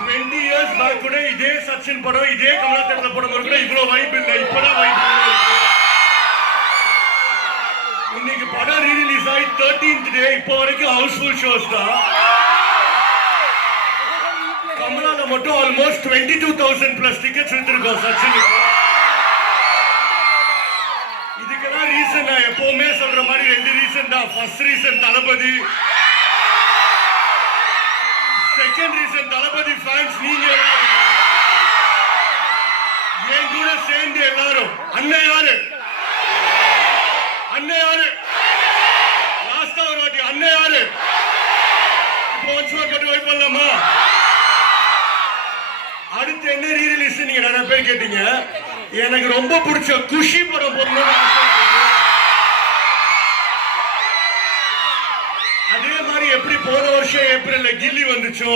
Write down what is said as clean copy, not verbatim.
20 years back கூட இதே சச்சின் படம் இதே கமலாத்தேட்டர் படம் கூட இவ்வளவு வைப் இல்லை. இப்பதான் வைப் இருக்கு. இன்னைக்கு படம் ரீரிலீஸ் ஆகி 13th டே இப்போ வரைக்கும் ஹவுஸ்ஃபுல் ஷோஸ் தான். கமலால மட்டும் ஆல்மோஸ்ட் 22,000 பிளஸ் டிக்கெட்ஸ் எடுத்திருக்கோம் சச்சினுக்கு. இதுக்கெல்லாம் ரீசன் நான் எப்பவுமே சொல்ற மாதிரி 2 ரீசன் தான். ஃபர்ஸ்ட் ரீசன் தளபதி, செகண்ட் ரீசன் தளபதி ஃபேன்ஸ் நீங்க என் கூட சேர்ந்து எல்லாரும். அண்ணன் யாரு? அண்ணன் யாரு? லாஸ்டா ஒரு வாட்டி அண்ணன் யாரு? இப்போ ஒன்ஸ் போட்டு வைப் பண்ணலாமா? அடுத்து என்ன ரீரிலீஸ் நீங்க நிறைய பேர் கேட்டீங்க. எனக்கு ரொம்ப பிடிச்ச குஷி படம் போடணும்னு ஆசை. அதே மாதிரி எப்படி போன வருஷம் ஏப்ரல்ல கில்லி வந்துச்சோ